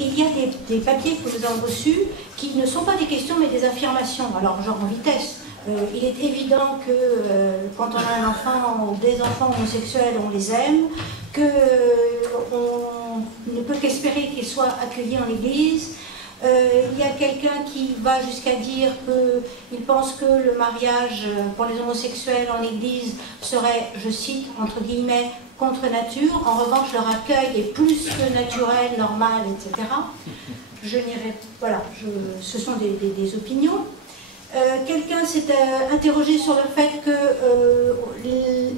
il y a des papiers que nous avons reçus qui ne sont pas des questions mais des affirmations, alors genre en vitesse. Il est évident que quand on a un enfant ou des enfants homosexuels, on les aime, qu'on ne peut qu'espérer qu'ils soient accueillis en l'église. Il y a quelqu'un qui va jusqu'à dire qu'il pense que le mariage pour les homosexuels en église serait, je cite, entre guillemets, contre nature. En revanche, leur accueil est plus que naturel, normal, etc. Je n'irai, voilà, ce sont des opinions. Quelqu'un s'est interrogé sur le fait que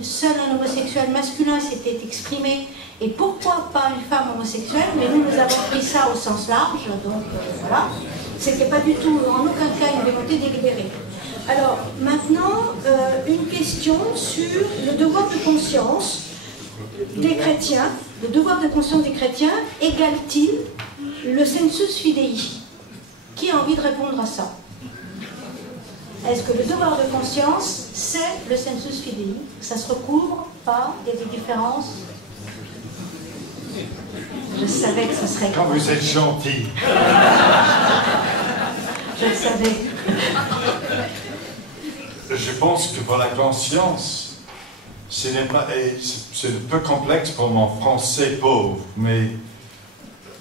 seul un homosexuel masculin s'était exprimé, et pourquoi pas une femme homosexuelle, mais nous avons pris ça au sens large, donc voilà. C'était pas du tout, en aucun cas, une volonté délibérée. Alors, maintenant, une question sur le devoir de conscience des chrétiens. Le devoir de conscience des chrétiens égale-t-il le sensus fidei? Qui a envie de répondre à ça? Est-ce que le devoir de conscience, c'est le sensus fidei? Ça se recouvre par des différences? Je savais que ce serait... Quand vous êtes gentil. Je le savais. Je pense que pour la conscience, c'est un peu complexe pour mon français pauvre, mais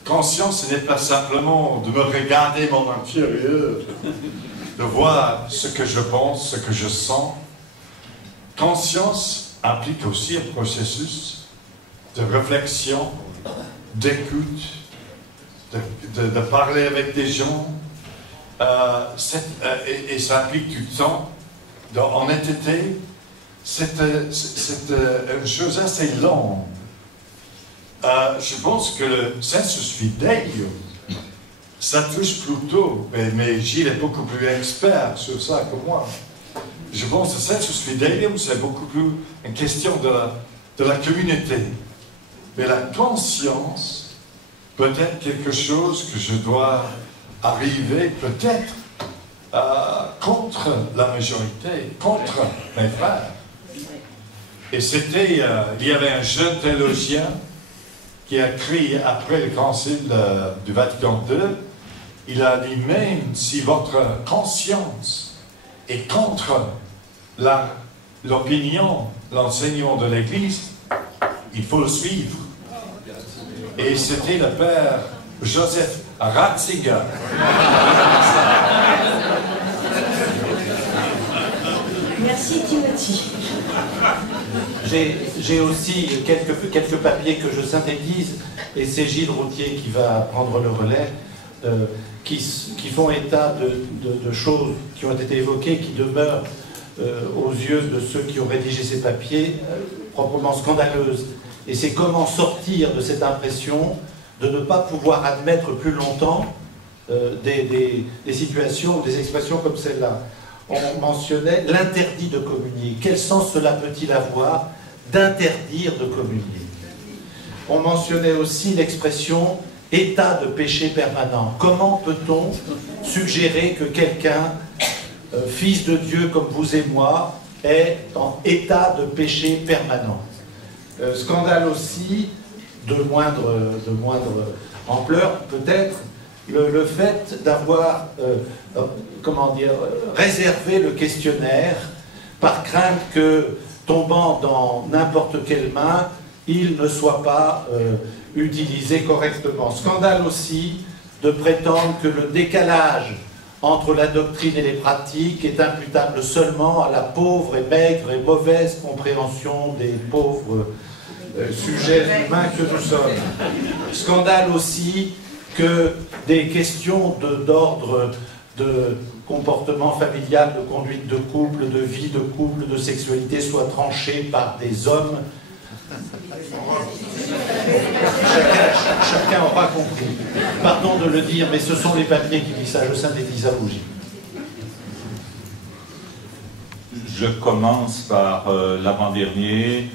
conscience, ce n'est pas simplement de me regarder mon intérieur, de voir ce que je pense, ce que je sens. Conscience implique aussi un processus de réflexion, d'écoute, de parler avec des gens, et ça implique du temps. En honnêteté, c'est une chose assez longue. Je pense que le sensus fidei, ça touche plutôt, mais Gilles est beaucoup plus expert sur ça que moi. Je pense que le sensus fidei, c'est beaucoup plus une question de la communauté. Mais la conscience peut être quelque chose que je dois arriver peut-être contre la majorité, contre mes frères. Et c'était, il y avait un jeune théologien qui a écrit après le concile du Vatican II, il a dit, même si votre conscience est contre l'opinion, l'enseignement de l'Église, il faut le suivre. Et c'était le père Joseph Ratzinger. Merci Timothy. J'ai aussi quelques papiers que je synthétise, et c'est Gilles Routier qui va prendre le relais, qui font état de choses qui ont été évoquées, qui demeurent aux yeux de ceux qui ont rédigé ces papiers proprement scandaleuses. Et c'est comment sortir de cette impression de ne pas pouvoir admettre plus longtemps des situations ou des expressions comme celle-là. On mentionnait l'interdit de communier. Quel sens cela peut-il avoir d'interdire de communier? On mentionnait aussi l'expression état de péché permanent. Comment peut-on suggérer que quelqu'un, fils de Dieu comme vous et moi, est en état de péché permanent? Scandale aussi, de moindre ampleur peut-être, le fait d'avoir réservé le questionnaire par crainte que, tombant dans n'importe quelle main, il ne soit pas utilisé correctement. Scandale aussi de prétendre que le décalage entre la doctrine et les pratiques est imputable seulement à la pauvre et maigre et mauvaise compréhension des pauvres sujets humains que nous sommes. Scandale aussi que des questions d'ordre de comportement familial, de conduite de couple, de vie de couple, de sexualité soient tranchées par des hommes. Chacun aura compris. Pardon de le dire, mais ce sont les papiers qui disent ça. Je synthétise à vous, Gilles. Je commence par l'avant-dernier.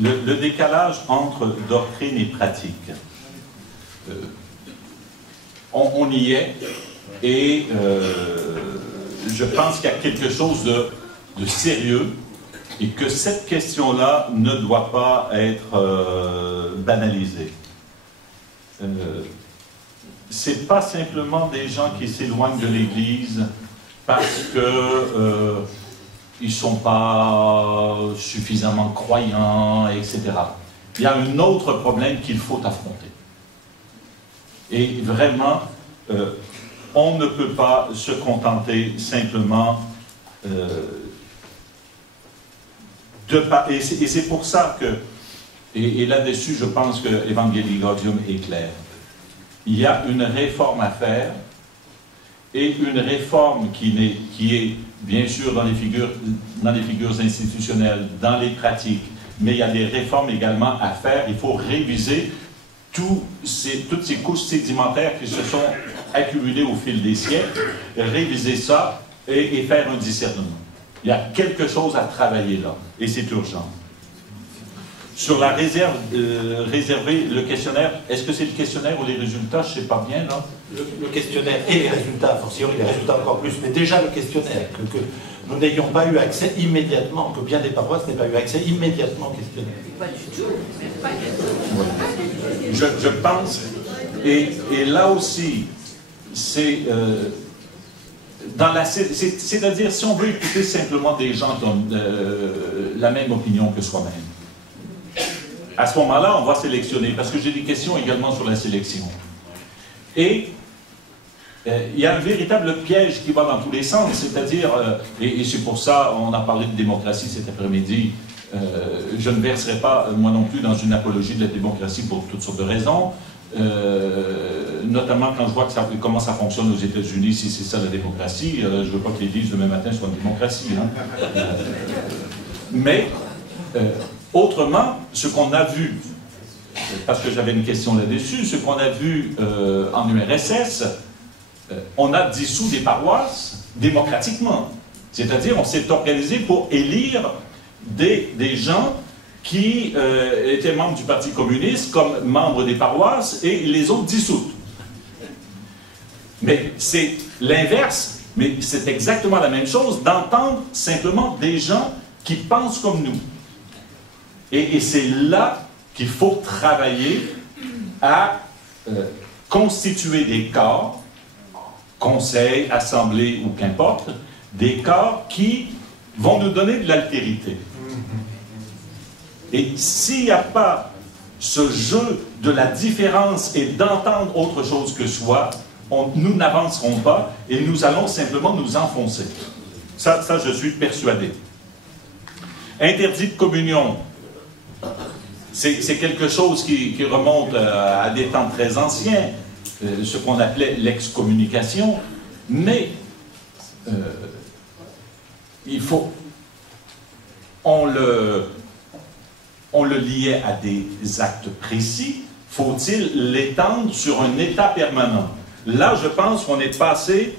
Le décalage entre doctrine et pratique. On y est, et je pense qu'il y a quelque chose de sérieux, et que cette question-là ne doit pas être banalisée. c'est pas simplement des gens qui s'éloignent de l'Église parce que ils sont pas suffisamment croyants, etc. Il y a un autre problème qu'il faut affronter. Et vraiment, on ne peut pas se contenter simplement et c'est pour ça que, et là-dessus, je pense que Evangelii Gaudium est clair. Il y a une réforme à faire, et une réforme qui est bien sûr dans les figures institutionnelles, dans les pratiques, mais il y a des réformes également à faire. Il faut réviser toutes ces couches sédimentaires qui se sont accumulées au fil des siècles, réviser ça et faire un discernement. Il y a quelque chose à travailler là, et c'est urgent. Sur la réserve, réserver le questionnaire, est-ce que c'est le questionnaire ou les résultats? Je ne sais pas bien, là. Le questionnaire et les résultats, forcément les résultats encore plus, mais déjà le questionnaire, que nous n'ayons pas eu accès immédiatement, que bien des paroisses n'aient pas eu accès immédiatement au questionnaire. Pas du tout, même pas du tout. Je pense, et là aussi, c'est c'est-à-dire si on veut écouter simplement des gens qui ont la même opinion que soi-même. À ce moment-là, on va sélectionner, parce que j'ai des questions également sur la sélection. Et il y a un véritable piège qui va dans tous les sens, c'est-à-dire, et c'est pour ça, on a parlé de démocratie cet après-midi, je ne verserai pas, moi non plus, dans une apologie de la démocratie pour toutes sortes de raisons, notamment quand je vois comment ça fonctionne aux États-Unis, si c'est ça la démocratie, je ne veux pas que l'Église demain matin soit une démocratie. Hein. Mais, autrement, ce qu'on a vu, parce que j'avais une question là-dessus, ce qu'on a vu en URSS, on a dissous des paroisses démocratiquement. C'est-à-dire, on s'est organisé pour élire des gens qui étaient membres du Parti communiste comme membres des paroisses et les autres dissoutes. Mais c'est l'inverse, mais c'est exactement la même chose d'entendre simplement des gens qui pensent comme nous. Et c'est là qu'il faut travailler à constituer des corps, conseils, assemblées ou qu'importe, des corps qui vont nous donner de l'altérité. Et s'il n'y a pas ce jeu de la différence et d'entendre autre chose que soi, nous n'avancerons pas et nous allons simplement nous enfoncer. Ça je suis persuadé. Interdit de communion. C'est quelque chose qui remonte à des temps très anciens, ce qu'on appelait l'excommunication, mais il faut... On le liait à des actes précis, faut-il l'étendre sur un état permanent? Là, je pense qu'on est passé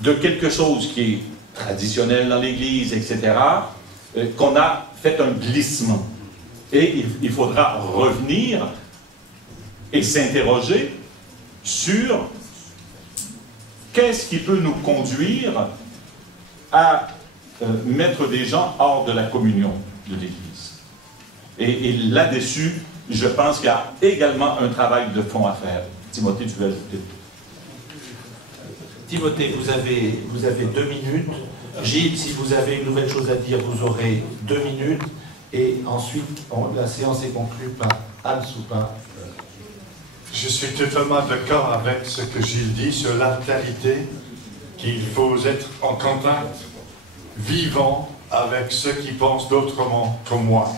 de quelque chose qui est traditionnel dans l'Église, etc., qu'on a fait un glissement. Et il faudra revenir et s'interroger sur qu'est-ce qui peut nous conduire à mettre des gens hors de la communion de l'Église. Et là-dessus, je pense qu'il y a également un travail de fond à faire. Timothée, tu veux ajouter? Timothée, vous avez 2 minutes. Gilles, si vous avez une nouvelle chose à dire, vous aurez 2 minutes. Et ensuite, la séance est conclue par Anne Soupin. Je suis totalement d'accord avec ce que Gilles dit sur l'altérité, qu'il faut être en contact vivant avec ceux qui pensent d'autrement que moi.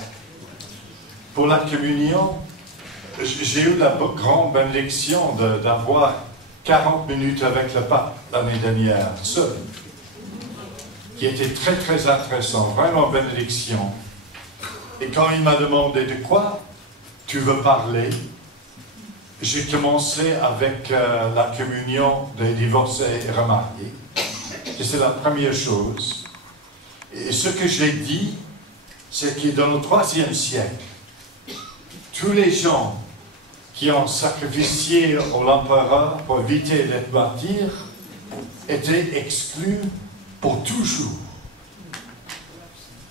Pour la communion, j'ai eu la grande bénédiction d'avoir 40 minutes avec le pape l'année dernière, seul, qui était très très intéressant, vraiment bénédiction. Et quand il m'a demandé de quoi tu veux parler, j'ai commencé avec la communion des divorcés et remariés. Et c'est la première chose. Et ce que j'ai dit, c'est que dans le IIIe siècle, tous les gens qui ont sacrifié à l'empereur pour éviter d'être martyrs étaient exclus pour toujours.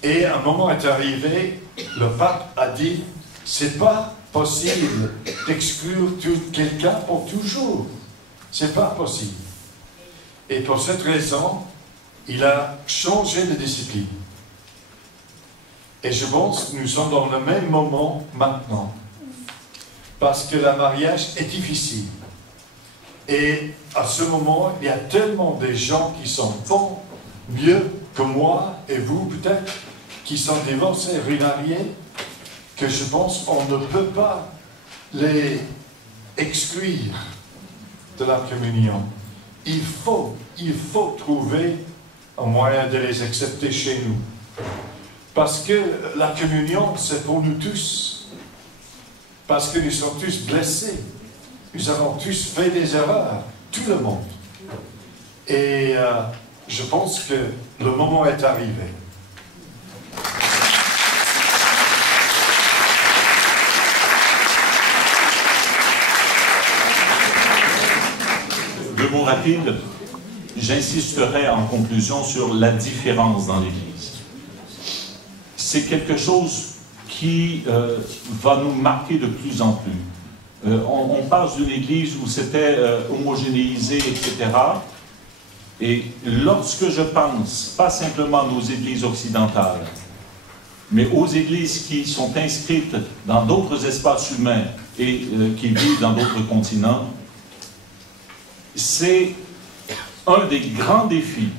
Et un moment est arrivé, le pape a dit, c'est pas possible d'exclure quelqu'un pour toujours. C'est pas possible. Et pour cette raison, il a changé de discipline. Et je pense que nous sommes dans le même moment maintenant. Parce que le mariage est difficile. Et à ce moment, il y a tellement de gens qui sont bons, mieux que moi et vous peut-être, qui sont divorcés, remariés, que je pense qu'on ne peut pas les exclure de la communion. Il faut trouver un moyen de les accepter chez nous. Parce que la communion, c'est pour nous tous. Parce que nous sommes tous blessés. Nous avons tous fait des erreurs. Tout le monde. Et je pense que le moment est arrivé. Deux mots rapides. J'insisterai en conclusion sur la différence dans l'Église. C'est quelque chose qui va nous marquer de plus en plus. On passe d'une Église où c'était homogénéisé, etc. Et lorsque je pense, pas simplement à nos Églises occidentales, mais aux Églises qui sont inscrites dans d'autres espaces humains et qui vivent dans d'autres continents, c'est un des grands défis.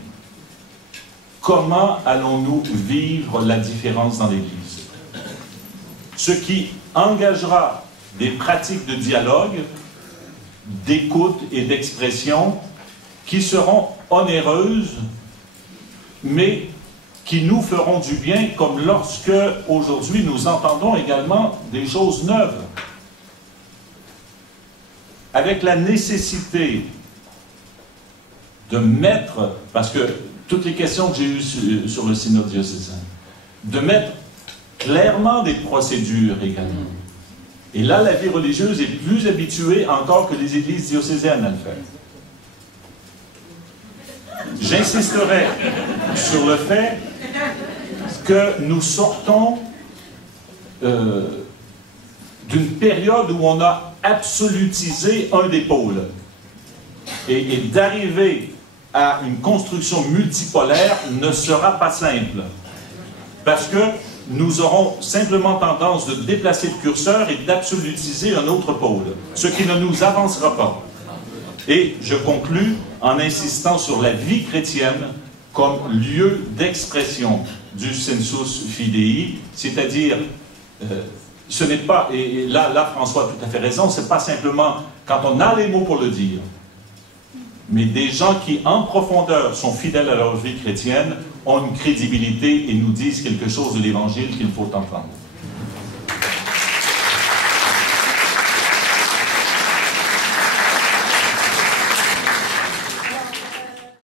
Comment allons-nous vivre la différence dans l'Église? Ce qui engagera des pratiques de dialogue, d'écoute et d'expression qui seront onéreuses, mais qui nous feront du bien, comme lorsque, aujourd'hui, nous entendons également des choses neuves. Avec la nécessité de mettre, parce que toutes les questions que j'ai eues sur le synode diocésain, de mettre clairement des procédures également. Et là, la vie religieuse est plus habituée encore que les églises diocésaines à le faire. J'insisterai sur le fait que nous sortons d'une période où on a absolutisé un des pôles. Et d'arriver à une construction multipolaire ne sera pas simple. Parce que nous aurons simplement tendance de déplacer le curseur et d'absolutiser un autre pôle, ce qui ne nous avancera pas. Et je conclus en insistant sur la vie chrétienne comme lieu d'expression du sensus fidei, c'est-à-dire, ce n'est pas, et là François a tout à fait raison, c'est pas simplement quand on a les mots pour le dire, mais des gens qui, en profondeur, sont fidèles à leur vie chrétienne, ont une crédibilité et nous disent quelque chose de l'Évangile qu'il faut entendre.